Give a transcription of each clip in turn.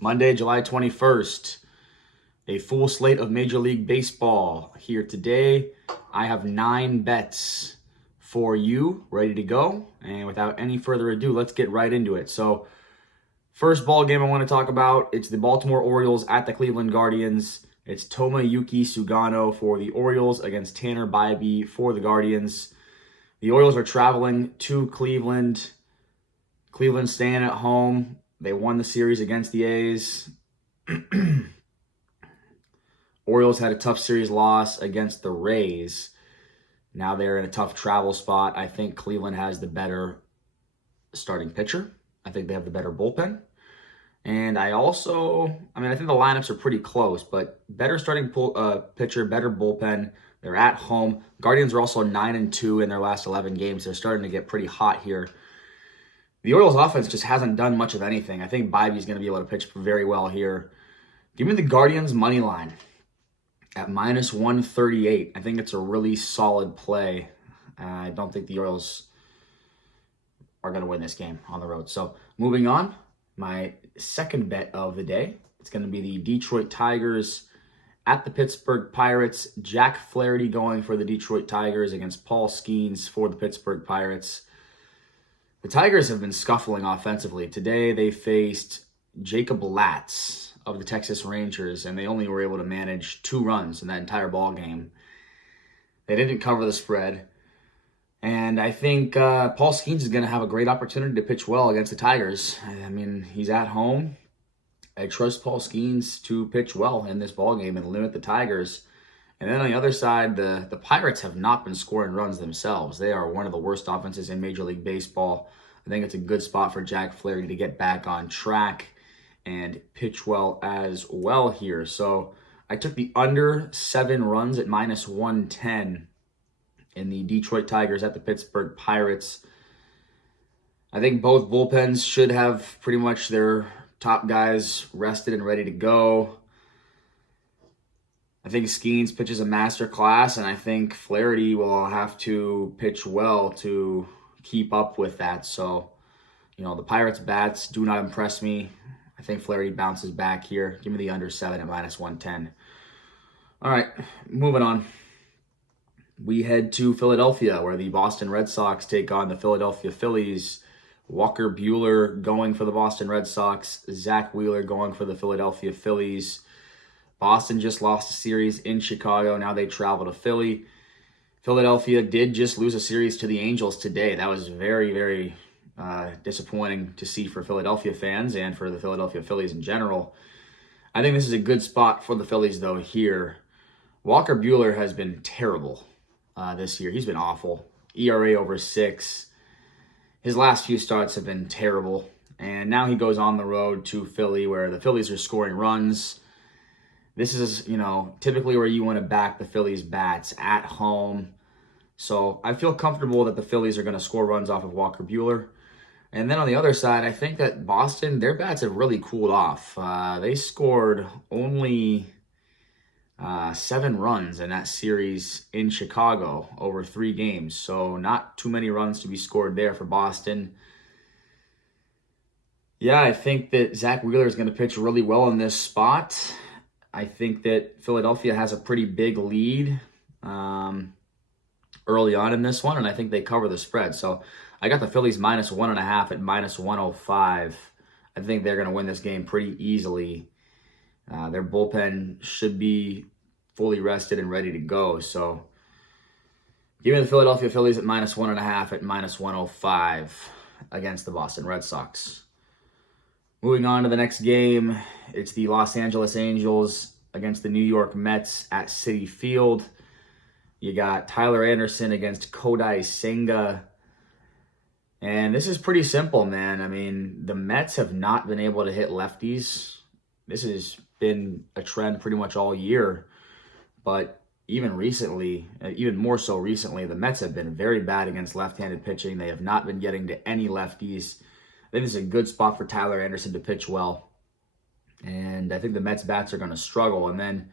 Monday, July 21st. A full slate of Major League Baseball here today. I have 9 bets for you ready to go. And without any further ado, let's get right into it. So, first ball game I want to talk about, it's the Baltimore Orioles at the Cleveland Guardians. It's Tomoyuki Sugano for the Orioles against Tanner Bybee for the Guardians. The Orioles are traveling to Cleveland. Cleveland staying at home. They won the series against the A's. Orioles had a tough series loss against the Rays. Now they're in a tough travel spot. I think Cleveland has the better starting pitcher. I think they have the better bullpen. And I think the lineups are pretty close, but better starting pitcher, better bullpen. They're at home. Guardians are also 9-2 in their last 11 games. They're starting to get pretty hot here. The Orioles offense just hasn't done much of anything. I think Bybee's going to be able to pitch very well here. Give me the Guardians money line at -138. I think it's a really solid play. I don't think the Orioles are going to win this game on the road. So moving on, my second bet of the day, it's going to be the Detroit Tigers at the Pittsburgh Pirates. Jack Flaherty going for the Detroit Tigers against Paul Skeens for the Pittsburgh Pirates. The Tigers have been scuffling offensively. Today they faced Jacob Latz of the Texas Rangers, and they only were able to manage 2 runs in that entire ball game. They didn't cover the spread. And I think Paul Skeens is going to have a great opportunity to pitch well against the Tigers. I mean, he's at home. I trust Paul Skeens to pitch well in this ballgame and limit the Tigers. And then on the other side, the Pirates have not been scoring runs themselves. They are one of the worst offenses in Major League Baseball. I think it's a good spot for Jack Flaherty to get back on track and pitch well as well here. So I took the under 7 runs at -110 in the Detroit Tigers at the Pittsburgh Pirates. I think both bullpens should have pretty much their top guys rested and ready to go. I think Skeens pitches a masterclass, and I think Flaherty will have to pitch well to keep up with that. So, the Pirates' bats do not impress me. I think Flaherty bounces back here. Give me the under 7 at -110. All right, moving on. We head to Philadelphia, where the Boston Red Sox take on the Philadelphia Phillies. Walker Buehler going for the Boston Red Sox. Zach Wheeler going for the Philadelphia Phillies. Boston just lost a series in Chicago. Now they travel to Philly. Philadelphia did just lose a series to the Angels today. That was very, very disappointing to see for Philadelphia fans and for the Philadelphia Phillies in general. I think this is a good spot for the Phillies, though, here. Walker Buehler has been terrible this year. He's been awful. ERA over 6. His last few starts have been terrible. And now he goes on the road to Philly, where the Phillies are scoring runs. This is, typically where you want to back the Phillies' bats at home. So I feel comfortable that the Phillies are going to score runs off of Walker Buehler. And then on the other side, I think that Boston, their bats have really cooled off. They scored only 7 runs in that series in Chicago over 3 games. So not too many runs to be scored there for Boston. Yeah, I think that Zach Wheeler is going to pitch really well in this spot. I think that Philadelphia has a pretty big lead early on in this one, and I think they cover the spread. So I got the Phillies -1.5 at -105. I think they're going to win this game pretty easily. Their bullpen should be fully rested and ready to go. So give me the Philadelphia Phillies at -1.5 at -105 against the Boston Red Sox. Moving on to the next game, it's the Los Angeles Angels against the New York Mets at Citi Field. You got Tyler Anderson against Kodai Senga. And this is pretty simple, man. I mean, the Mets have not been able to hit lefties. This has been a trend pretty much all year. But even recently, even more so recently, the Mets have been very bad against left-handed pitching. They have not been getting to any lefties. I think this is a good spot for Tyler Anderson to pitch well. And I think the Mets bats are going to struggle. And then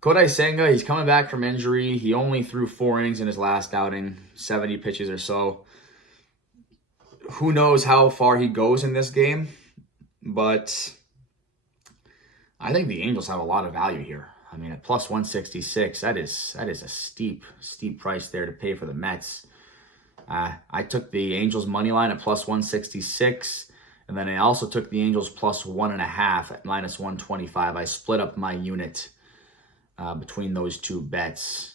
Kodai Senga, he's coming back from injury. He only threw 4 innings in his last outing, 70 pitches or so. Who knows how far he goes in this game, but I think the Angels have a lot of value here. I mean, at plus 166, that is a steep price there to pay for the Mets. I took the Angels money line at plus 166, and then I also took the Angels plus 1.5 at minus 125. I split up my unit between those two bets.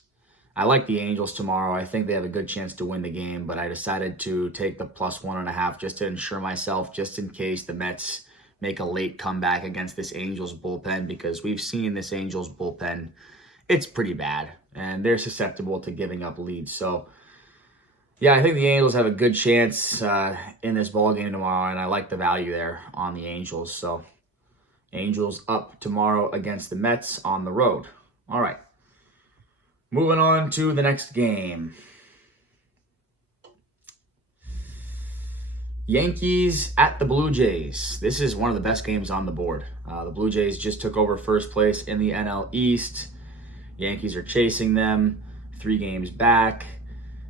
I like the Angels tomorrow. I think they have a good chance to win the game, but I decided to take the plus 1.5 just to ensure myself, just in case the Mets make a late comeback against this Angels bullpen, because we've seen this Angels bullpen. It's pretty bad, and they're susceptible to giving up leads. So, yeah, I think the Angels have a good chance in this ball game tomorrow, and I like the value there on the Angels. So, Angels up tomorrow against the Mets on the road. All right. Moving on to the next game. Yankees at the Blue Jays. This is one of the best games on the board. The Blue Jays just took over first place in the NL East. Yankees are chasing them 3 games back.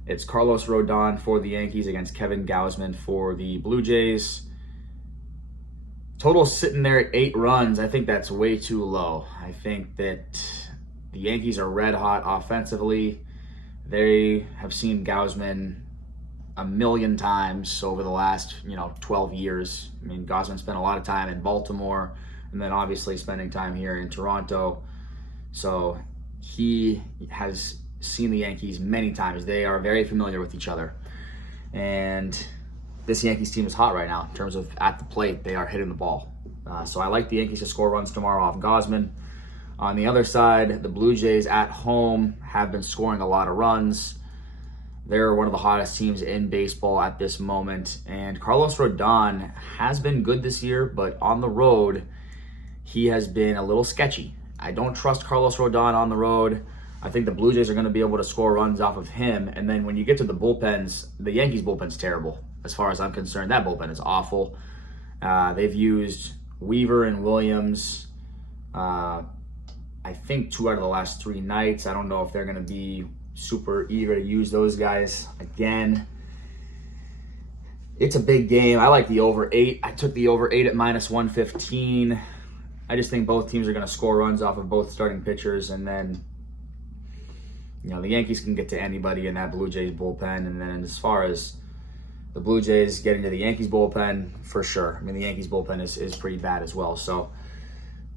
It's Carlos Rodon for the Yankees against Kevin Gausman for the Blue Jays. Total sitting there at 8 runs. I think that's way too low. I think that the Yankees are red hot offensively. They have seen Gausman a million times over the last 12 years. I mean, Gausman spent a lot of time in Baltimore, and then obviously spending time here in Toronto. So he has seen the Yankees many times. They are very familiar with each other. And this Yankees team is hot right now in terms of at the plate. They are hitting the ball. So I like the Yankees to score runs tomorrow off Gausman. On the other side, the Blue Jays at home have been scoring a lot of runs. They're one of the hottest teams in baseball at this moment. And Carlos Rodon has been good this year, but on the road, he has been a little sketchy. I don't trust Carlos Rodon on the road. I think the Blue Jays are going to be able to score runs off of him. And then when you get to the bullpens, the Yankees bullpen's terrible. As far as I'm concerned, that bullpen is awful. They've used Weaver and Williams, I think 2 out of the last 3 nights. I don't know if they're going to be super eager to use those guys again. It's a big game. I like the over 8. I took the over 8 at minus 115. I just think both teams are going to score runs off of both starting pitchers, and then the Yankees can get to anybody in that Blue Jays bullpen. And then as far as the Blue Jays getting to the Yankees bullpen, for sure. I mean, the Yankees bullpen is pretty bad as well. So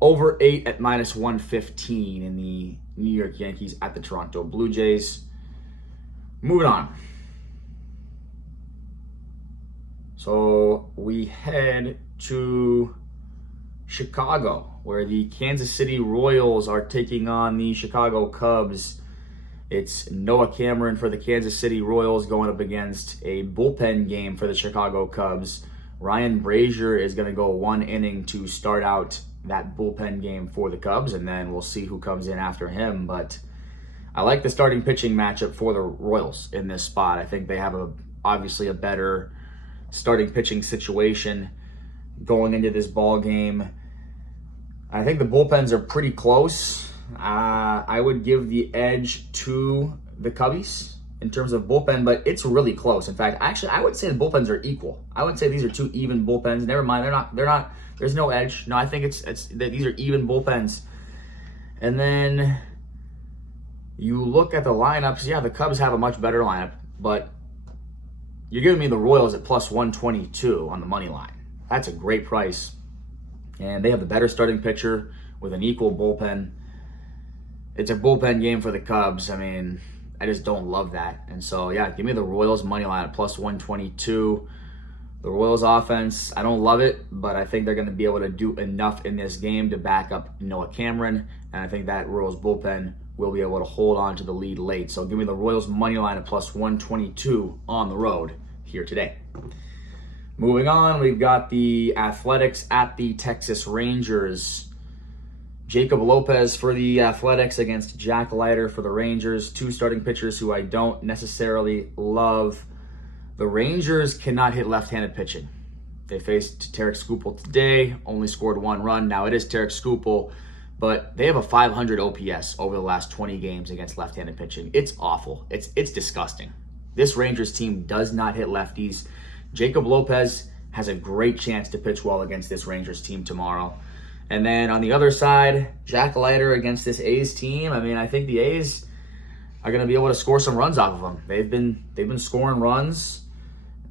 over 8 at minus 115 in the New York Yankees at the Toronto Blue Jays. Moving on. So we head to Chicago, where the Kansas City Royals are taking on the Chicago Cubs. It's Noah Cameron for the Kansas City Royals going up against a bullpen game for the Chicago Cubs. Ryan Brazier is going to go 1 inning to start out that bullpen game for the Cubs, and then we'll see who comes in after him. But I like the starting pitching matchup for the Royals in this spot. I think they have obviously a better starting pitching situation going into this ball game. I think the bullpens are pretty close. I would give the edge to the Cubbies in terms of bullpen, but it's really close. In fact, actually, I would say the bullpens are equal. I would say these are 2 even bullpens. Never mind, they're not. There's no edge. No, I think it's these are even bullpens. And then you look at the lineups. Yeah, the Cubs have a much better lineup, but you're giving me the Royals at plus 122 on the money line. That's a great price. And they have the better starting pitcher with an equal bullpen. It's a bullpen game for the Cubs. I mean, I just don't love that. And so, yeah, give me the Royals money line at plus 122. The Royals offense, I don't love it, but I think they're going to be able to do enough in this game to back up Noah Cameron. And I think that Royals bullpen will be able to hold on to the lead late. So give me the Royals money line at plus 122 on the road here today. Moving on, we've got the Athletics at the Texas Rangers. Jacob Lopez for the Athletics against Jack Leiter for the Rangers. 2 starting pitchers who I don't necessarily love. The Rangers cannot hit left-handed pitching. They faced Tarek Skubal today, only scored 1 run. Now, it is Tarek Skubal, but they have a 500 OPS over the last 20 games against left-handed pitching. It's awful. It's disgusting. This Rangers team does not hit lefties. Jacob Lopez has a great chance to pitch well against this Rangers team tomorrow. And then on the other side, Jack Leiter against this A's team. I mean, I think the A's are going to be able to score some runs off of them. They've been scoring runs,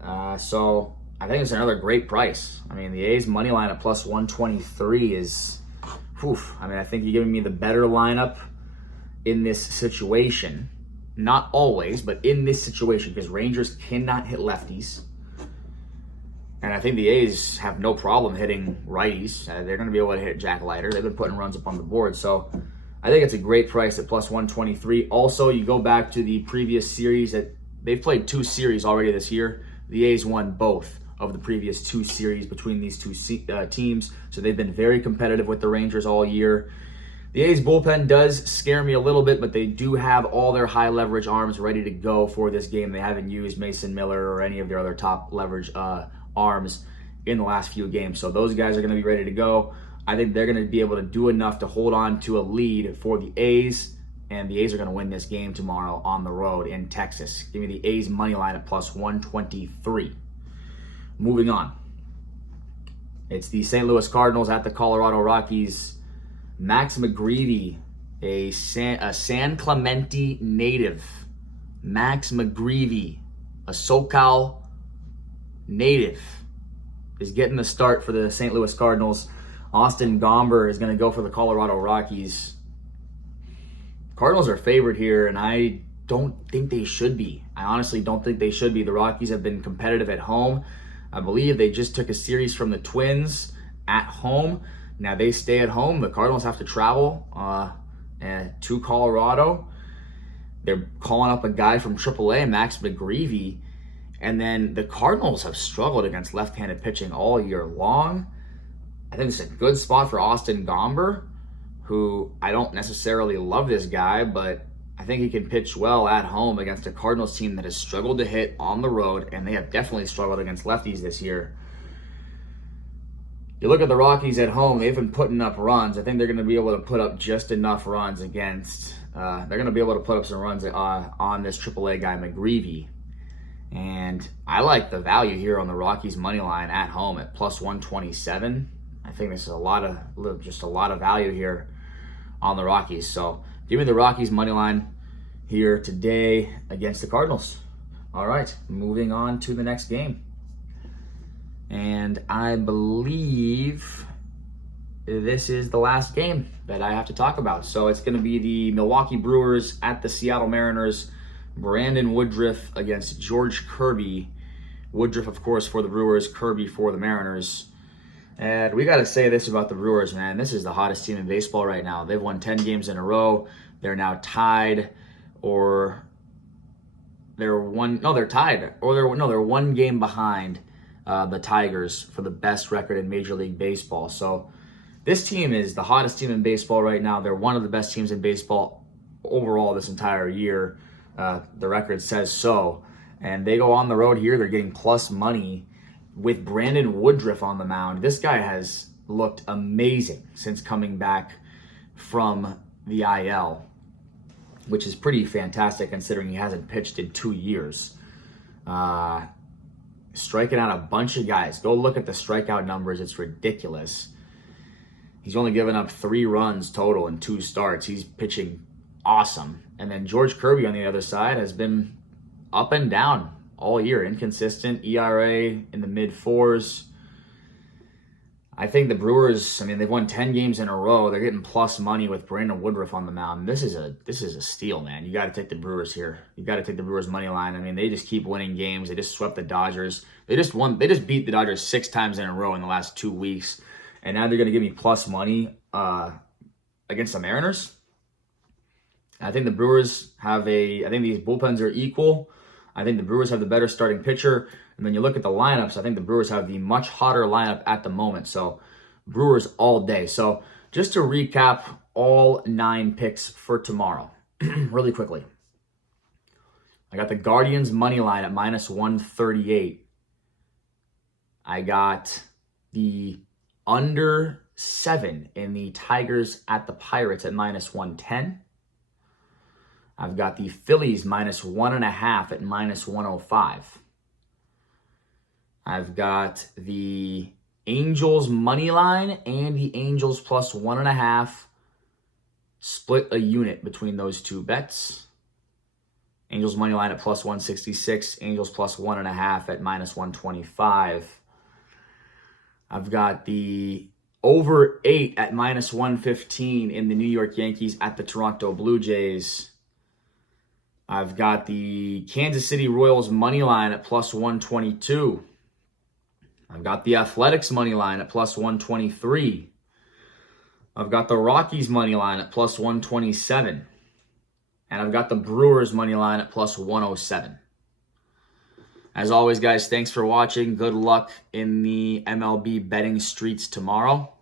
so I think it's another great price. I mean, the A's money line at plus 123 is, I mean, I think you're giving me the better lineup in this situation. Not always, but in this situation, because Rangers cannot hit lefties. And I think the A's have no problem hitting righties. They're going to be able to hit Jack Leiter. They've been putting runs up on the board. So I think it's a great price at plus 123. Also, you go back to the previous series. They've played 2 series already this year. The A's won both of the previous 2 series between these 2 teams. So they've been very competitive with the Rangers all year. The A's bullpen does scare me a little bit, but they do have all their high leverage arms ready to go for this game. They haven't used Mason Miller or any of their other top leverage arms in the last few games. So those guys are going to be ready to go. I think they're going to be able to do enough to hold on to a lead for the A's, and the A's are going to win this game tomorrow on the road in Texas. Give me the A's money line at plus 123. Moving on. It's the St. Louis Cardinals at the Colorado Rockies. Max McGreevy, a San Clemente native. Max McGreevy, a SoCal native, is getting the start for the St. Louis Cardinals. Austin Gomber is going to go for the Colorado Rockies. Cardinals are favored here, and I don't think they should be. I honestly don't think they should be. The Rockies have been competitive at home. I believe they just took a series from the Twins at home. Now they stay at home. The Cardinals have to travel to Colorado. They're calling up a guy from AAA, Max McGreevy. And then the Cardinals have struggled against left-handed pitching all year long. I think it's a good spot for Austin Gomber, who I don't necessarily love this guy, but I think he can pitch well at home against a Cardinals team that has struggled to hit on the road, and they have definitely struggled against lefties this year. You look at the Rockies at home, they've been putting up runs. I think they're going to be able to put up just enough runs against, they're going to be able to put up some runs on this AAA guy, McGreevy. And I like the value here on the Rockies money line at home at plus 127. I think this is a lot of value here on the Rockies. So give me the Rockies money line here today against the Cardinals. All right, moving on to the next game. And I believe this is the last game that I have to talk about. So it's going to be the Milwaukee Brewers at the Seattle Mariners. Brandon Woodruff against George Kirby. Woodruff, of course, for the Brewers, Kirby for the Mariners. And we got to say this about the Brewers, man. This is the hottest team in baseball right now. They've won 10 games in a row. They're now tied, or they're tied, or they're 1 game behind the Tigers for the best record in Major League Baseball. So this team is the hottest team in baseball right now. They're one of the best teams in baseball overall this entire year. The record says so. And they go on the road here. They're getting plus money with Brandon Woodruff on the mound. This guy has looked amazing since coming back from the IL, which is pretty fantastic considering he hasn't pitched in 2 years. Striking out a bunch of guys. Go look at the strikeout numbers. It's ridiculous. He's only given up 3 runs total in 2 starts. He's pitching awesome. And then George Kirby on the other side has been up and down all year. Inconsistent, ERA in the mid-4s. I think the Brewers, I mean, they've won 10 games in a row. They're getting plus money with Brandon Woodruff on the mound. This is a steal, man. You got to take the Brewers here. You got to take the Brewers money line. I mean, they just keep winning games. They just swept the Dodgers. They just beat the Dodgers 6 times in a row in the last 2 weeks. And now they're going to give me plus money against the Mariners. I think the Brewers I think these bullpens are equal. I think the Brewers have the better starting pitcher. And then you look at the lineups, I think the Brewers have the much hotter lineup at the moment. So Brewers all day. So just to recap all 9 picks for tomorrow really quickly. I got the Guardians money line at minus 138. I got the under 7 in the Tigers at the Pirates at minus 110. I've got the Phillies minus 1.5 at minus 105. I've got the Angels money line and the Angels plus 1.5. Split a unit between those two bets. Angels money line at plus 166. Angels plus 1.5 at minus 125. I've got the over 8 at minus 115 in the New York Yankees at the Toronto Blue Jays. I've got the Kansas City Royals money line at plus 122. I've got the Athletics money line at plus 123. I've got the Rockies money line at plus 127. And I've got the Brewers money line at plus 107. As always, guys, thanks for watching. Good luck in the MLB betting streets tomorrow.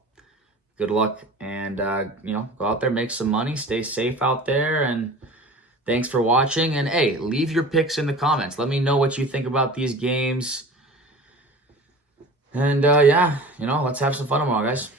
Good luck, and go out there, make some money, stay safe out there, and thanks for watching. And hey, leave your picks in the comments. Let me know what you think about these games. And let's have some fun tomorrow, guys.